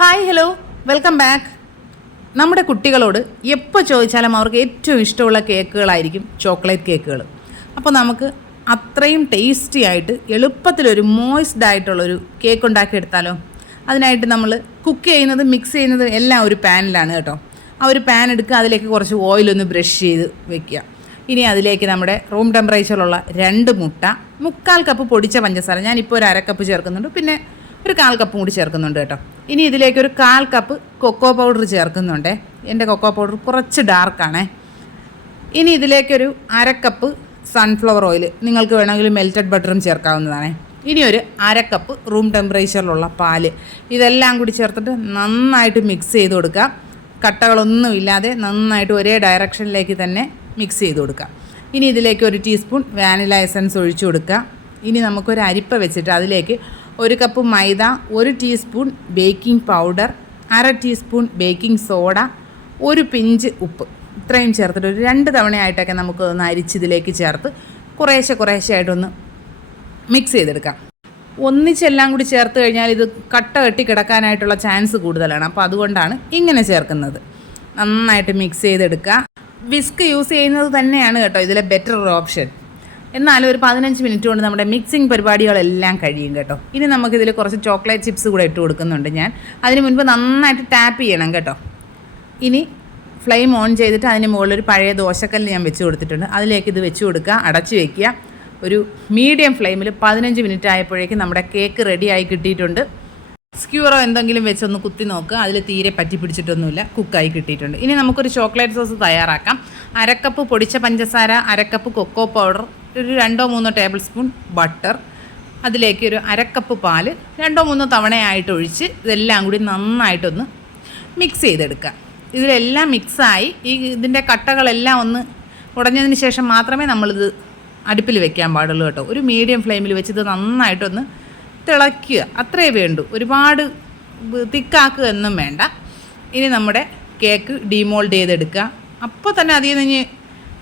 Hi hello welcome back. നമ്മുടെ കുട്ടികളോട് എപ്പോൾ ചോദിച്ചാലും അവർക്ക് ഏറ്റവും ഇഷ്ടമുള്ള കേക്കുകളായിരിക്കും ചോക്ലേറ്റ് കേക്കുകൾ. അപ്പോൾ നമുക്ക് അത്രയും ടേസ്റ്റി ആയിട്ട് എളുപ്പത്തിലൊരു മോയ്സ്ഡ് ആയിട്ടുള്ളൊരു കേക്ക് ഉണ്ടാക്കിയെടുത്താലോ. അതിനായിട്ട് നമ്മൾ കുക്ക് ചെയ്യുന്നത് മിക്സ് ചെയ്യുന്നത് എല്ലാം ഒരു പാനിലാണ് കേട്ടോ. ആ ഒരു പാൻ എടുക്കുക, അതിലേക്ക് കുറച്ച് ഓയിലൊന്ന് ബ്രഷ് ചെയ്ത് വെക്കുക. ഇനി അതിലേക്ക് നമ്മുടെ റൂം ടെമ്പറേച്ചറിലുള്ള 2 മുട്ട, 1/4 കപ്പ് പൊടിച്ച പഞ്ചസാര, ഞാനിപ്പോൾ ഒരു 1/2 കപ്പ് ചേർക്കുന്നുണ്ട്, പിന്നെ ഒരു 1/4 കപ്പും കൂടി ചേർക്കുന്നുണ്ട് കേട്ടോ. ഇനി ഇതിലേക്ക് ഒരു 1/4 കപ്പ് കൊക്കോ പൗഡർ ചേർക്കുന്നുണ്ട്. എൻ്റെ കൊക്കോ പൗഡർ കുറച്ച് ഡാർക്കാണേ. ഇനി ഇതിലേക്കൊരു 1/2 കപ്പ് സൺഫ്ലവർ ഓയിൽ, നിങ്ങൾക്ക് വേണമെങ്കിൽ മെൽറ്റഡ് ബട്ടറും ചേർക്കാവുന്നതാണ്. ഇനി ഒരു 1/2 കപ്പ് റൂം ടെമ്പറേച്ചറിലുള്ള പാല്, ഇതെല്ലാം കൂടി ചേർത്തിട്ട് നന്നായിട്ട് മിക്സ് ചെയ്ത് കൊടുക്കുക. കട്ടകളൊന്നും ഇല്ലാതെ നന്നായിട്ട് ഒരേ ഡയറക്ഷനിലേക്ക് തന്നെ മിക്സ് ചെയ്ത് കൊടുക്കുക. ഇനി ഇതിലേക്ക് 1 ടീസ്പൂൺ വാനില എസൻസ് ഒഴിച്ചു കൊടുക്കുക. ഇനി നമുക്കൊരു അരിപ്പ വെച്ചിട്ട് അതിലേക്ക് 1 കപ്പ് മൈദ, 1 teaspoon baking powder, 1/2 teaspoon baking soda, 1 pinch ഉപ്പ്, ഇത്രയും ചേർത്തിട്ട് ഒരു 2 തവണയായിട്ടൊക്കെ നമുക്കൊന്ന് അരിച്ചിതിലേക്ക് ചേർത്ത് കുറേശ്ശെ ആയിട്ടൊന്ന് മിക്സ് ചെയ്തെടുക്കാം. ഒന്നിച്ചെല്ലാം കൂടി ചേർത്ത് കഴിഞ്ഞാൽ ഇത് കട്ട കെട്ടി കിടക്കാനായിട്ടുള്ള ചാൻസ് കൂടുതലാണ്. അപ്പോൾ അതുകൊണ്ടാണ് ഇങ്ങനെ ചേർക്കുന്നത്. നന്നായിട്ട് മിക്സ് ചെയ്തെടുക്കുക. വിസ്ക് യൂസ് ചെയ്യുന്നത് തന്നെയാണ് കേട്ടോ ഇതിലെ ബെറ്റർ ഒരു ഓപ്ഷൻ. എന്നാലും ഒരു 15 മിനിറ്റ് കൊണ്ട് നമ്മുടെ മിക്സിംഗ് പരിപാടികളെല്ലാം കഴിയും കേട്ടോ. ഇനി നമുക്കിതിൽ കുറച്ച് ചോക്ലേറ്റ് ചിപ്സ് കൂടെ ഇട്ട് കൊടുക്കുന്നുണ്ട് ഞാൻ. അതിന് മുൻപ് നന്നായിട്ട് ടാപ്പ് ചെയ്യണം കേട്ടോ. ഇനി ഫ്ലെയിം ഓൺ ചെയ്തിട്ട് അതിന് മുകളിൽ ഒരു പഴയ ദോശക്കല്ല് ഞാൻ വെച്ച് കൊടുത്തിട്ടുണ്ട്. അതിലേക്ക് ഇത് വെച്ച് കൊടുക്കുക, അടച്ച് വയ്ക്കുക. ഒരു മീഡിയം ഫ്ലെയിമിൽ 15 മിനിറ്റ് ആയപ്പോഴേക്കും നമ്മുടെ കേക്ക് റെഡിയായി കിട്ടിയിട്ടുണ്ട്. സ്ക്യൂറോ എന്തെങ്കിലും വെച്ചൊന്ന് കുത്തി നോക്കുക, അതിൽ തീരെ പറ്റി പിടിച്ചിട്ടൊന്നുമില്ല, കുക്കായി കിട്ടിയിട്ടുണ്ട്. ഇനി നമുക്കൊരു ചോക്ലേറ്റ് സോസ് തയ്യാറാക്കാം. 1/2 കപ്പ് പൊടിച്ച പഞ്ചസാര, 1/2 കപ്പ് കൊക്കോ പൗഡർ, ഒരു 2-3 ടേബിൾ സ്പൂൺ ബട്ടർ, അതിലേക്ക് ഒരു 1/2 കപ്പ് പാല് 2-3 തവണയായിട്ട് ഒഴിച്ച് ഇതെല്ലാം കൂടി നന്നായിട്ടൊന്ന് മിക്സ് ചെയ്തെടുക്കുക. ഇതിലെല്ലാം മിക്സായി ഇതിൻ്റെ കട്ടകളെല്ലാം ഒന്ന് ഉടഞ്ഞതിന് ശേഷം മാത്രമേ നമ്മളിത് അടുപ്പിൽ വെക്കാൻ പാടുള്ളൂ കേട്ടോ. ഒരു മീഡിയം ഫ്ലെയിമിൽ വെച്ച് ഇത് നന്നായിട്ടൊന്ന് തിളയ്ക്കുക, അത്രേ വേണ്ടൂ. ഒരുപാട് തിക്കാക്കുക എന്നും വേണ്ട. ഇനി നമ്മുടെ കേക്ക് ഡീമോൾഡ് ചെയ്തെടുക്കുക. അപ്പോൾ തന്നെ അതിൽ നിന്ന്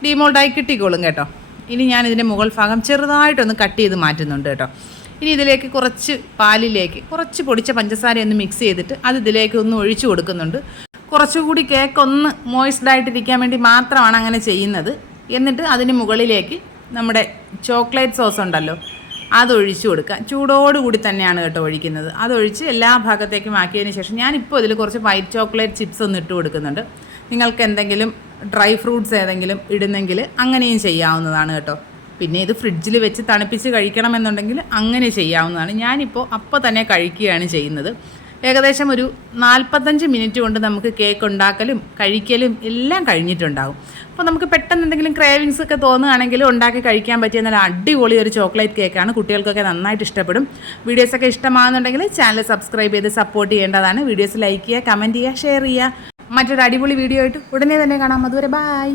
ഡീമോൾഡായി കിട്ടിക്കോളും കേട്ടോ. ഇനി ഞാൻ ഇതിൻ്റെ മുകൾ ഭാഗം ചെറുതായിട്ടൊന്ന് കട്ട് ചെയ്ത് മാറ്റുന്നുണ്ട് കേട്ടോ. ഇനി ഇതിലേക്ക് കുറച്ച് പാലിലേക്ക് കുറച്ച് പൊടിച്ച പഞ്ചസാര ഒന്ന് മിക്സ് ചെയ്തിട്ട് അത് ഇതിലേക്ക് ഒന്ന് ഒഴിച്ചു കൊടുക്കുന്നുണ്ട്. കുറച്ചുകൂടി കേക്ക് ഒന്ന് മോയ്സ്ഡ് ആയിട്ടിരിക്കാൻ വേണ്ടി മാത്രമാണ് അങ്ങനെ ചെയ്യുന്നത്. എന്നിട്ട് അതിന് മുകളിലേക്ക് നമ്മുടെ ചോക്ലേറ്റ് സോസ് ഉണ്ടല്ലോ, അതൊഴിച്ചു കൊടുക്കുക. ചൂടോടുകൂടി തന്നെയാണ് കേട്ടോ ഒഴിക്കുന്നത്. അതൊഴിച്ച് എല്ലാ ഭാഗത്തേക്കും ആക്കിയതിന് ശേഷം ഞാനിപ്പോൾ ഇതിൽ കുറച്ച് വൈറ്റ് ചോക്ലേറ്റ് ചിപ്സ് ഒന്ന് ഇട്ട് കൊടുക്കുന്നുണ്ട്. നിങ്ങൾക്ക് എന്തെങ്കിലും ഡ്രൈ ഫ്രൂട്ട്സ് ഏതെങ്കിലും ഇടുന്നെങ്കിൽ അങ്ങനെയും ചെയ്യാവുന്നതാണ് കേട്ടോ. പിന്നെ ഇത് ഫ്രിഡ്ജിൽ വെച്ച് തണുപ്പിച്ച് കഴിക്കണമെന്നുണ്ടെങ്കിൽ അങ്ങനെ ചെയ്യാവുന്നതാണ്. ഞാനിപ്പോൾ അപ്പോൾ തന്നെ കഴിക്കുകയാണ് ചെയ്യുന്നത്. ഏകദേശം ഒരു 45 മിനിറ്റ് കൊണ്ട് നമുക്ക് കേക്ക് ഉണ്ടാക്കലും കഴിക്കലും എല്ലാം കഴിഞ്ഞിട്ടുണ്ടാകും. അപ്പോൾ നമുക്ക് പെട്ടെന്ന് എന്തെങ്കിലും ക്രേവിങ്സ് ഒക്കെ തോന്നുകയാണെങ്കിൽ ഉണ്ടാക്കി കഴിക്കാൻ പറ്റിയ നല്ല അടിപൊളി ഒരു ചോക്ലേറ്റ് കേക്കാണ്. കുട്ടികൾക്കൊക്കെ നന്നായിട്ട് ഇഷ്ടപ്പെടും. വീഡിയോസൊക്കെ ഇഷ്ടമാകുന്നുണ്ടെങ്കിൽ ചാനൽ സബ്സ്ക്രൈബ് ചെയ്ത് സപ്പോർട്ട് ചെയ്യേണ്ടതാണ്. വീഡിയോസ് ലൈക്ക് ചെയ്യുക, കമൻറ്റ് ചെയ്യുക, ഷെയർ ചെയ്യുക. മറ്റൊരു അടിപൊളി വീഡിയോ ആയിട്ട് ഉടനെ തന്നെ കാണാം. അതുവരെ ബൈ.